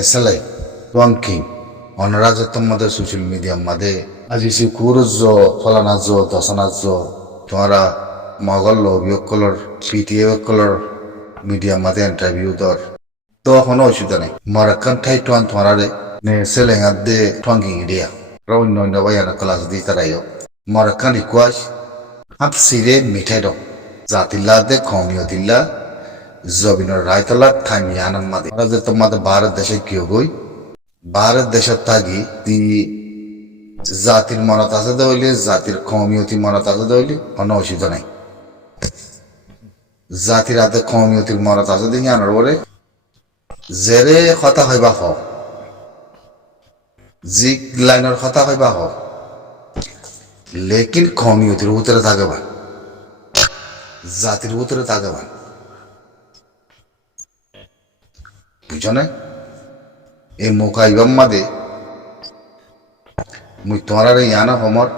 নেসেলাই টঙ্কি অনরাজে তোমাদের social media মাদে আজি সি কুরজ ফলানাজ দশনাজ তোমারা মগল অভিযোগ কলর পিটিএ কলর মিডিয়া মাদে ইন্টারভিউ দর তো কোনো অসুবিধা নেই মরাক্কান ঠাই টোয়ান তোমারে নে সেলেঙ্গার দে টঙ্কি ইডিয়া অন্য অন্য বাইয়ানা ক্লাস দি তারাইও মরাক্কান রিকোয়াস হাত সিরে মিঠাই দো জাতিল্লা দে কমিয়তিল্লা জবিনের রায়তলা থামিয়ানান মাদে যে তোমাদের ভারত দেশে কেউ গই ভারত দেশের থাকি দি জাতির মনত আছে দইলে জাতির কমিয়তি মনত আছে দইলে কোনো অসুবিধা নাই জাতির হাতে কমিয়তির মনত আছে দেখি আনার পরে জেরে কথা হইবা হ জি লাইনের কথা হইবা হ লেকিন কমিয়তির উত্তরে থাকবেন জাতির উত্তরে থাকবেন বুঝো না এই মোকাইবাম মাদে মুই তোমার ইয়ানা হমর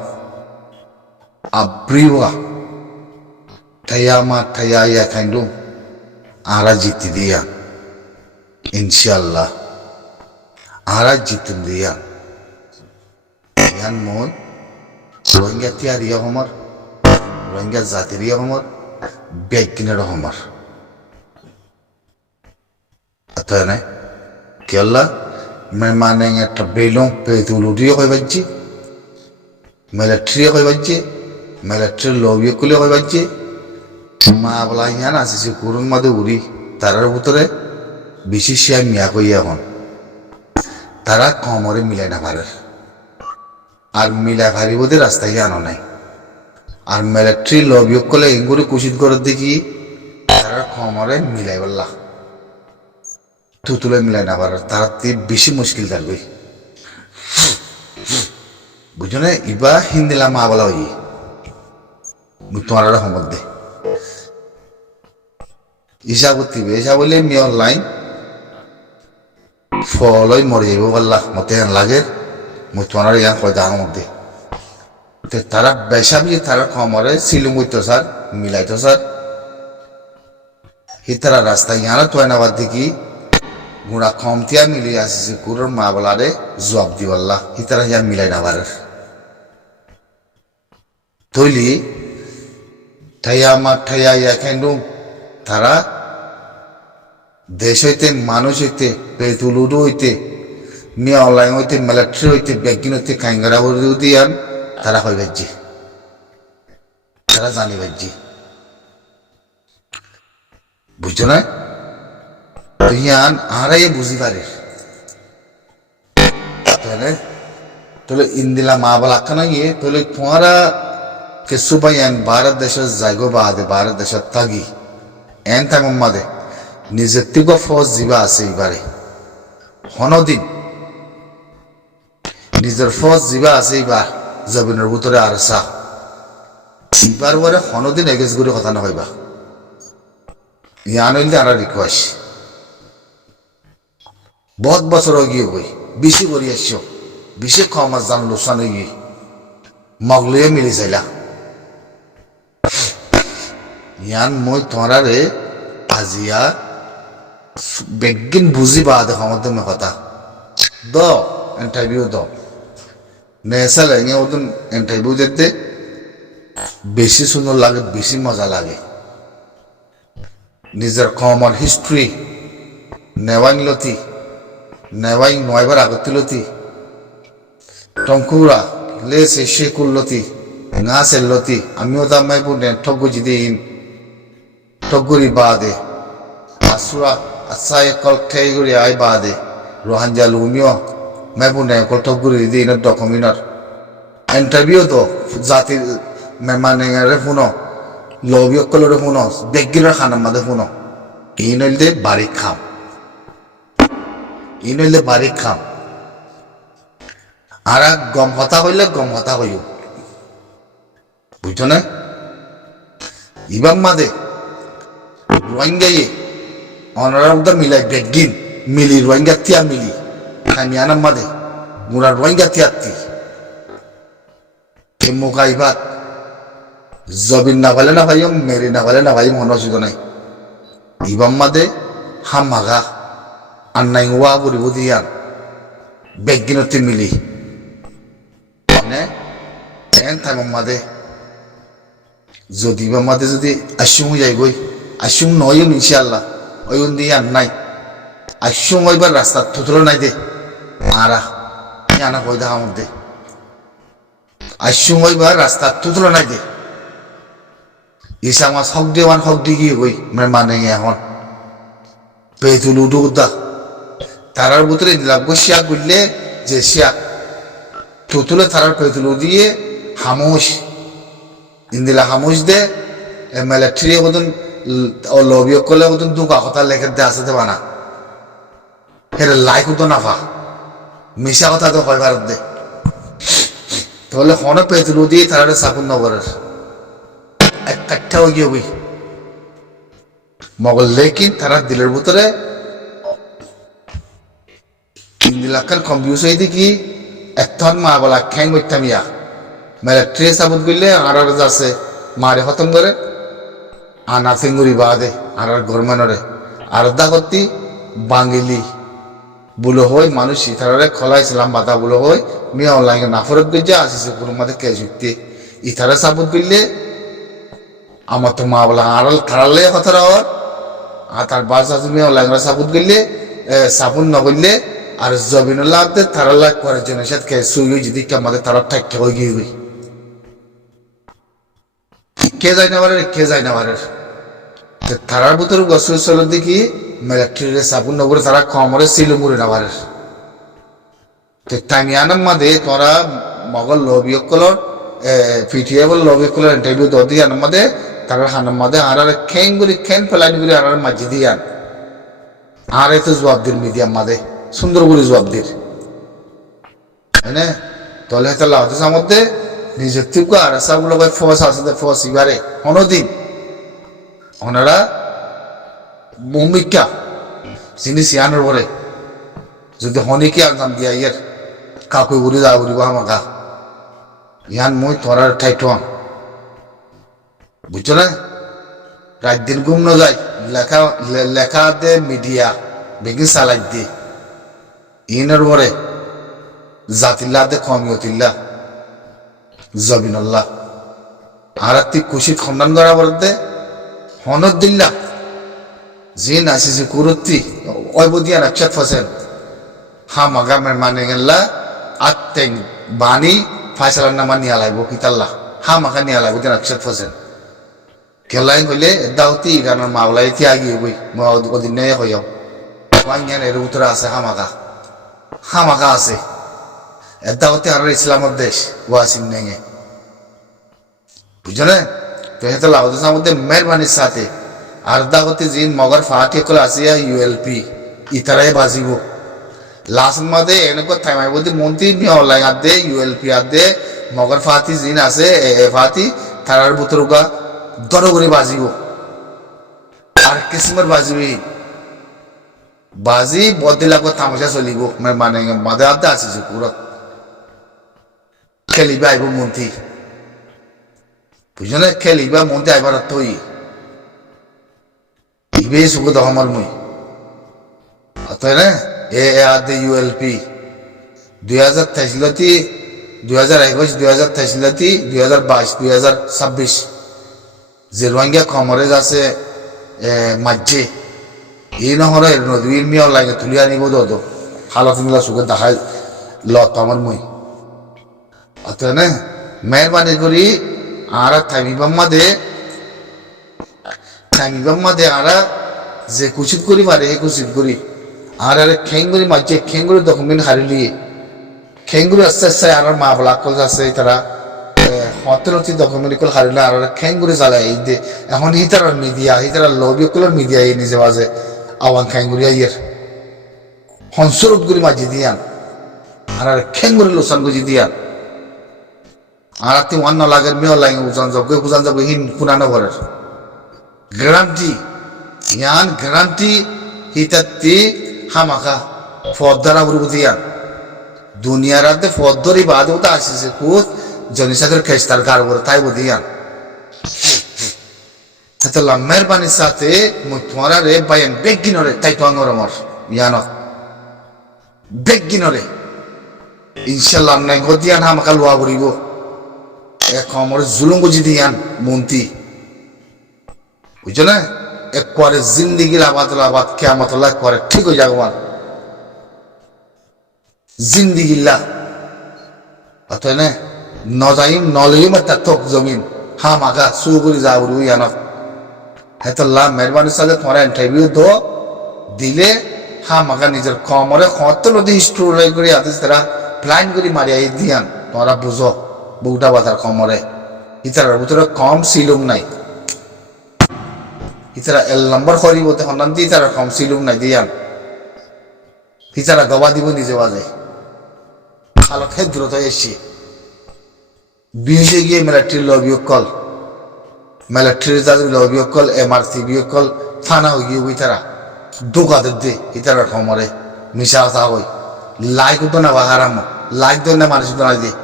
আব্রিওয়া থাইয়া মা থাইয়া ইয়া খাইন্ডু আরা জিতি দিয়া ইনশাল্লাহ আরা জিতুন দিয়া ইয়ান মই রোহিঙ্গা তিয়ারিয়া হমর রোহিঙ্গা জাতিরিয়া হমর বেগিনের হমর আচ্ছা না কেলা मैं मानेंगे टबेलों पे तुलुडियो कोई बच्चे मिलिट्री कोई बच्चे मिलिट्री लोबियो कुले कोई बच्चे माँ बोला यहाँ ना सिसी कुरुंग मादे उरी तारार बुतरे বিশেষিয়া মিয়া কইয়া হন তারা কমরে মিলাই না পারে আর মিলাই পারিব দে রাস্তায় আনো নাই আর মিলিটারি লবিও কলে ইঙ্গুরি কুশিত করে দেখি তারা কমরে মিলাই বললা তুতুলে মিলাই না পারে তারা বেশি মুশকিল থাকবে বুঝো না ইবা হিন্দিলা মা বলা হই তোমার মধ্যে ইসা করতে ইসা বলে মি অনলাইন ফলই মরে যাইব বললা মতে লাগে মুই তোমার ইয়া কয় দাঁড়ার মধ্যে তারা বেসাবি তারা কমরে সিলুম হইতো স্যার মিলাইতো স্যার হি তারা রাস্তা ইয়ানা তো নাবাদ দেখি গুড়া কমতিয়া মিলি আসিছে কুরোর মা বলারে জবাব দি বললা হি তারা ইয়া মিলাই না পারে তৈলি ঠাইয়া মা ঠাইয়া ইয়া কেন তারা দেশ হইতে মানুষ হইতে পেতুলুডু হইতে মিয়া অনলাইন হইতে মিলিটারি হইতে বেগিন হইতে কাঙ্গারা দিয়ান তারা হয়ে বাজ্যে তারা জানি বাজ্যে বুঝছো না ইয়ান আরাই বুঝি পারে তাহলে ইন্দিলা মা বলা না ইয়ে তাহলে তোমারা কে সুবাই ভারত দেশের জায়গা বাদে ভারত দেশের থাকি এন থাকুন মাদে নিজের থেকে ফজ জিবা আছে এবারে হনদিন নিজের ফজ জিবা আছে এবার জবিনের ভিতরে আর সা এবার পরে হনদিন এগেজ করে কথা না হইবা ইয়ান হইলে আর রিকোয়েস্ট বহুত বছর গিয়ে বই বেশি করি আসছো বেশি কম জান লোসান গিয়ে মগলিয়ে মিলি চাইলা ইয়ান মই তোমারে আজিয়া বেগিন বুঝি বা দেখো আমার তুমি কথা দ ইন্টারভিউ দ নেশা লাগে ওদিন ইন্টারভিউ দিতে বেশি সুন্দর লাগে বেশি মজা লাগে নিজের কমর হিস্ট্রি নেওয়াইন লতি নেওয়াইন নয়বার আগতিলতি টঙ্কুরা লেসে শেকুল্লতি গাছের লতি আমিও দামাই বুনে ঠগুজি দিন ঠগুরি বাদে আসুরা আসাই কল ঠেগুরি আই বাদে রোহানজা লুমিও মেবুনে কল ঠগুরি দিন ডকুমিনার ইন্টারভিউ তো জাতির মেমানে রে শুনো লবিও কলরে শুনো বেগিনের খানার মাঝে শুনো এই নইলে বাড়ি খাম এই নইলে বাড়ি খাম আর গম হতা হইলে গম হতা হইও বুঝছো না ইবাম মাদে রোহিঙ্গাইয়ে অনারামদা মিলাই বেগিন মিলি রোহিঙ্গা তিয়া মিলি খানিয়ানার মাদে গুড়া রোহিঙ্গা তিয়াত্তি এই মোকা ইবাদ জবিন না ভালে না ভাইম মেরি না ভালে না ভাইম হন অসুবিধা নাই ইবাম মাদে হাম মাগা আন্নাই ওয়া বুড়িব দিয়ান বেগিনতে মিলি মানে এন থাইম মাদে যদি বা মাদে যদি আসুম যাই গই আসুম নয়ও ইনশাআল্লাহ ওই দিয়ান নাই আসুম ওইবার রাস্তা থুতলো নাই দে আরা জানা কই দা মধ্যে আসুম ওইবার রাস্তা থুতলো নাই দে ইসা মাস হক দেওয়ান হক দিগি গই মানে এখন পেতুলু দুদা তারার ভিতরে লাগবো শিয়া গুললে যে শিয়া তুতুলে তারার পেতুলু দিয়ে হামুস ইন্দিলা হামুস দে মিলিটারি বদন লবিয় করলে বদন দুকা কথা লেখে দে আসতে বানা হেরে লাইক তো নাফা মিশা কথা তো হয় ভারত দে তাহলে হন পেতুলু দিয়ে তারারে সাপুন নগরের এক কাঠা হয়ে গিয়ে বই মগল লেকিন তারা দিলের ভিতরে ইন্দিলাকার কম্পিউস হয়ে দেখি এতন মা বলা খ্যাং বইতামিয়া মেলে ট্রেস আবুদ করলে আর আছে মারে খতম করে আনা ফিঙ্গুরি বাদে আর গরমানরে আর দা করতি বাঙালি বুলো হয় মানুষ ইথারে খলাইছিলাম বাতা বুলো হয় মিয়া অনলাইনে নাফরত গিয়ে আসিছে কোনো মতে কে যুক্তি ইথারে সাবুদ করলে আমার তো মা বলা আড়াল খাড়ালে কথা রাওয়ার আর তার বাস আছে মিয়া অনলাইনে সাবুদ করলে সাবুন না করলে আর জবিনুল্লাহ তারা লাগ করার জন্য সাথে সুই যদি আমাদের তারা ঠাক্কা হয়ে গিয়ে গই কে যায় না পারে কে যায় না পারে তারার ভিতরে গছর চলো দেখি মিলিটারি সাবুন নগরে তারা কমরে ছিল মুড়ে না পারে তামিয়ানার মাঝে তোরা মগল লবিয়কলর পিটিএবল লবিয়কলর ইন্টারভিউ দদি আনার মাঝে তারা হানার মাঝে আর খেং গুলি খেন ফেলানি গুলি আর মাঝে দিয়ান আর এত জবাব দিল মিডিয়ার মাঝে সুন্দর করে জবাব দির হ্যাঁ তলে তাহলে হতেছে মধ্যে নিজের থেকে আর সবগুলো ফস আসতে ফস এবারে অনদিন ওনারা ভূমিকা যিনি সিয়ানোর পরে যদি হনিকে আনতাম দিয়া ইয়ার কাকুই উড়ি যা উড়িব আমাকা ইয়ান মই তোরার ঠাইটাম বুঝছো না রাত দিন ঘুম ন যায় লেখা লেখা দে মিডিয়া বেগি চালাই দিয়ে ইনের পরে জাতিল্লাহ দে কমিয়তিল্লাহ জবিনুল্লাহ আর তুই খুশি খন্ডন করা বলতে হনদ দিল্লা জিন আসিছে কুরুত্তি ওইবদিয়া নাকশাত ফসেন হা মাগামের মানে গেল্লা আত্তেং বাণী ফাইসালার নামা নিয়া লাইব কিতাল্লাহ হা মাগা নিয়া লাইব দিয়ে নাকশাত ফসেন কেলাই কইলে দাউতি গানের মাওলাই তিয়াগি বই ওদিন নেই হইও ওয়াইয়ান এর উত্তর আছে হামাকা আছে এটা হতে আর ইসলামের দেশ ওয়াসিম নেই বুঝছো না তো হেতে লাউদের মধ্যে মেহরবানির সাথে আর দা হতে জিন মগর ফাটি কল আসিয়া ইউএলপি ইতারাই বাজিব লাস্ট মাদে এনেকো থাইমাই বলতে মন্ত্রী মি অনলাইন আদে ইউএলপি আদে মগর ফাতি জিন আছে এ ফাতি তারার বুতরুকা দর করে বাজিব আর কিসমর বাজিবি বাজি বদিলাগো তামাশা চলিব মানে মাদে আদে আসিছে পুরো খেলিবা আইব মন্ত্রী বুঝছো না খেলিবা মন্ত্রী আইবার তৈ ইবে সুখ দহমর মুই অতএব না এ আদে ইউএলপি 2023 লতি 2021 2023 লতি 2022 2026 যে রোহিঙ্গা কমরে আছে মাঝে এই নহরে নদীর মিয়া লাগে তুলি আনিব দো হালত মিলা সুখে দেখাই লত আমার মুই অতএব না মেহরবানি করি আর থামিবাম মাদে আর যে কুচিত করি মারে হে কুচিত করি আর খেঙ্গুরি মাঝে খেঙ্গুরি ডকুমেন্ট হারিলি খেঙ্গুরি আস্তে আস্তে আর মা বলা কল আছে তারা হতনতি ডকুমেন্ট কল হারিলে আর খেঙ্গুরি জ্বালাই এই দে এখন হিতার লবি কলর মিডিয়া এই নিজে বাজে আওয়ান খেঙ্গুরি আইয়ের হংসরত গুলি মাঝে দিয়ান আর খেঙ্গুরি লোসান গুজি দিয়ান আর তুই অন্য লাগের মেয়ে লাগে উজান যাব হিন কুনানো ঘরের গ্যারান্টি ইয়ান গ্যারান্টি হিতাত্তি হামাকা ফদ্দারা বুড়ি দিয়ান দুনিয়ার আদে ফদ্দরি বাদেও তো আসিছে কুত জনিসাদের খেস্তার কারবর তাই বুদিয়ান হাতে মেহরবানির সাথে মুই তোমারা রে বাইন বেগিনরে তাই তো আঙর আমার ইয়ানত বেগিনরে ইনশাল্লাহ নাই গদিয়ান হামাকা লোয়া করিব এক আমার জুলুম বুঝি দিয়ান মন্ত্রী বুঝছো না একবারে জিন্দিগির আবাদ কেয়ামতল্লাহ করে ঠিক হয়ে যাগমান জিন্দিগিল্লা অতএব না নজাইম নলইম একটা তক জমিন হামাকা সুগুরি যাবরি ইয়ানত হেতল্লাহ মেহরবানি সাথে তোমার ইন্টারভিউ দো দিলে হামাকা নিজের কমরে কত নদী স্টোর করে আদিস তারা প্লাইন করে মারিয়া দিয়ান তোমরা বুঝো বউটা বাজার কমরে ইতারার ভিতরে কম সিলুম নাই ইতারা এল নম্বর করিব তখন নাম দিয়ে তারা কম সিলুম নাই দিয়ান ইতারা গবা দিব নিজে বাজে খালো খেয়ে দ্রুত এসে বিয়ে গিয়ে মিলিটারির অভিযোগ কল মিলিটারির যাদের অভিযোগ কল MRC বিয়োগ কল থানা হয়ে গিয়ে ওই তারা দোকাদের দে ইতারা কমরে মিশা কথা হই লাইক তো না বাহারাম লাইক তো না মানুষ তো না দিয়ে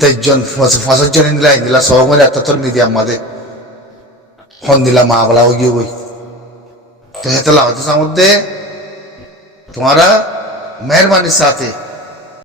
23 জন 65 জন নিলাই দিলা সব মিলে এত তোর মিডিয়াম মাঝে হন দিলা মা বলা হয়ে গই তো হেতলা হয়তো মধ্যে তোমারা মেহরবানির সাথে